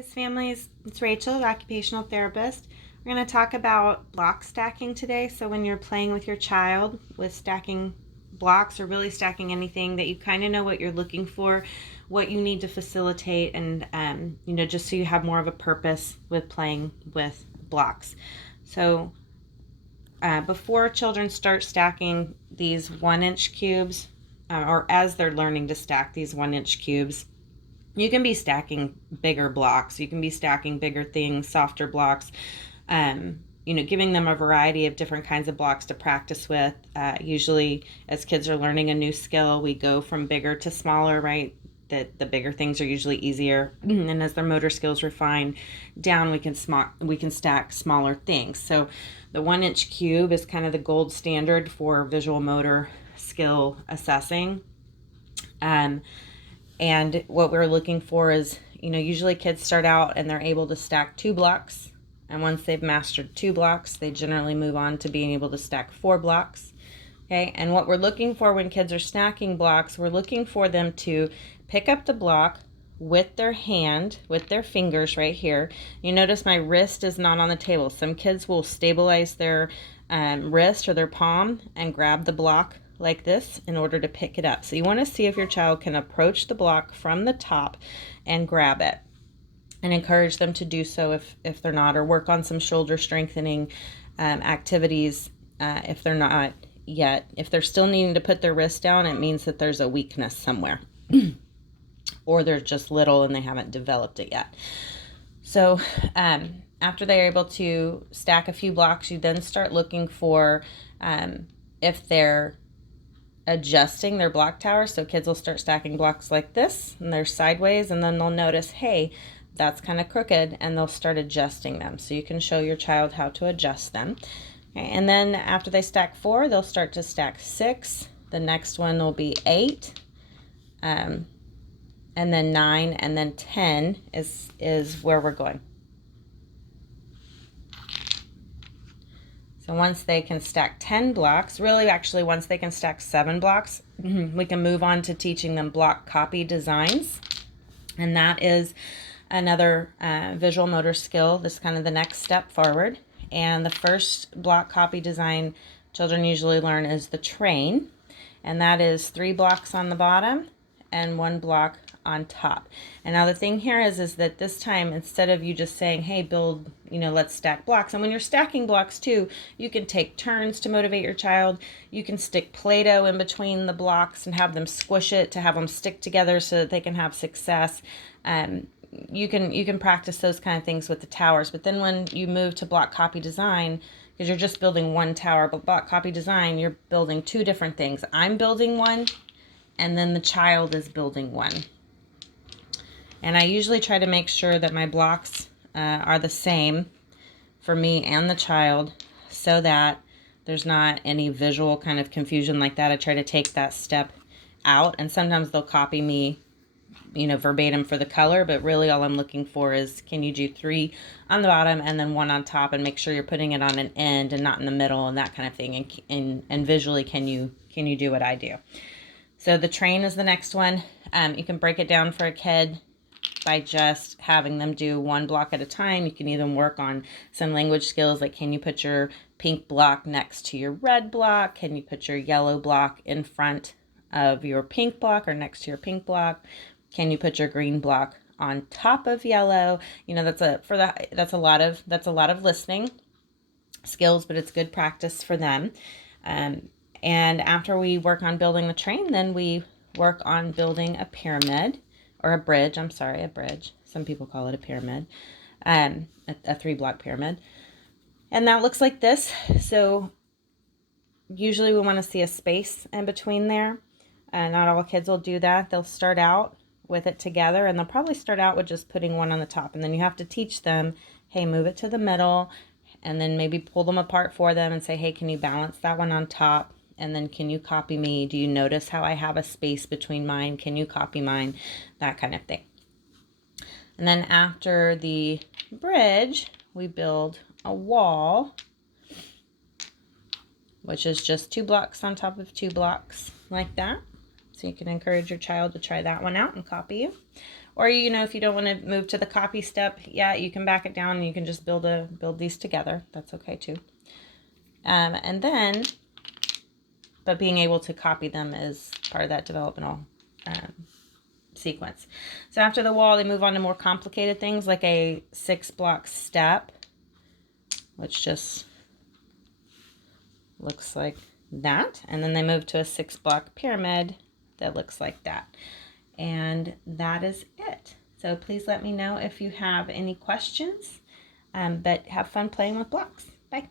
Guys, families, it's Rachel, the occupational therapist. We're going to talk about block stacking today. So when you're playing with your child with stacking blocks or really stacking anything, that you kind of know what you're looking for, what you need to facilitate, and just so you have more of a purpose with playing with blocks. So before children start stacking these 1-inch cubes, or as they're learning to stack these 1-inch cubes, you can be stacking bigger blocks. You can be stacking bigger things, softer blocks, giving them a variety of different kinds of blocks to practice with. Usually as kids are learning a new skill, we go from bigger to smaller, right? The bigger things are usually easier. And as their motor skills refine down, we can stack smaller things. So the 1-inch cube is kind of the gold standard for visual motor skill assessing. And what we're looking for is, usually kids start out and they're able to stack 2 blocks. And once they've mastered 2 blocks, they generally move on to being able to stack 4 blocks. Okay, and what we're looking for when kids are stacking blocks, we're looking for them to pick up the block with their hand, with their fingers right here. You notice my wrist is not on the table. Some kids will stabilize their wrist or their palm and grab the block like this in order to pick it up. So you want to see if your child can approach the block from the top and grab it, and encourage them to do so if they're not, or work on some shoulder strengthening activities if they're not yet. If they're still needing to put their wrist down, it means that there's a weakness somewhere or they're just little and they haven't developed it yet. So after they're able to stack a few blocks, you then start looking for if they're adjusting their block tower. So kids will start stacking blocks like this and they're sideways, and then they'll notice, hey, that's kind of crooked, and they'll start adjusting them. So you can show your child how to adjust them. Okay, and then after they stack 4, they'll start to stack 6. The next one will be 8, and then 9, and then 10 is where we're going. So once they can stack 10 blocks, really actually once they can stack 7 blocks, we can move on to teaching them block copy designs. And that is another visual motor skill. This is kind of the next step forward. And the first block copy design children usually learn is the train. And that is 3 blocks on the bottom and 1 block on top. And now the thing here is that this time, instead of you just saying, hey, build, let's stack blocks. And when you're stacking blocks too, you can take turns to motivate your child. You can stick Play-Doh in between the blocks and have them squish it to have them stick together so that they can have success. You can practice those kind of things with the towers. But then when you move to block copy design, because you're just building 1 tower, but block copy design, you're building 2 different things. I'm building one, and then the child is building one. And I usually try to make sure that my blocks are the same for me and the child, so that there's not any visual kind of confusion like that. I try to take that step out, and sometimes they'll copy me, verbatim for the color, but really all I'm looking for is, can you do 3 on the bottom and then 1 on top, and make sure you're putting it on an end and not in the middle, and that kind of thing. And visually, can you do what I do? So the train is the next one. You can break it down for a kid by just having them do 1 block at a time. You can even work on some language skills, like can you put your pink block next to your red block? Can you put your yellow block in front of your pink block or next to your pink block? Can you put your green block on top of yellow? That's a lot of listening skills, but it's good practice for them. And after we work on building the train, then we work on building a pyramid. Or a bridge, a bridge. Some people call it a pyramid, a 3-block pyramid. And that looks like this. So usually we want to see a space in between there. Not all kids will do that. They'll start out with it together, and they'll probably start out with just putting 1 on the top. And then you have to teach them, hey, move it to the middle, and then maybe pull them apart for them and say, hey, can you balance that one on top? And then, can you copy me? Do you notice how I have a space between mine? Can you copy mine? That kind of thing. And then after the bridge, we build a wall, which is just 2 blocks on top of 2 blocks like that. So you can encourage your child to try that one out and copy you. Or, you know, if you don't want to move to the copy step yet, you can back it down and you can just build these together. That's okay too. And then, but being able to copy them is part of that developmental sequence. So after the wall, they move on to more complicated things like a 6-block step, which just looks like that. And then they move to a 6-block pyramid that looks like that. And that is it. So please let me know if you have any questions, but have fun playing with blocks. Bye.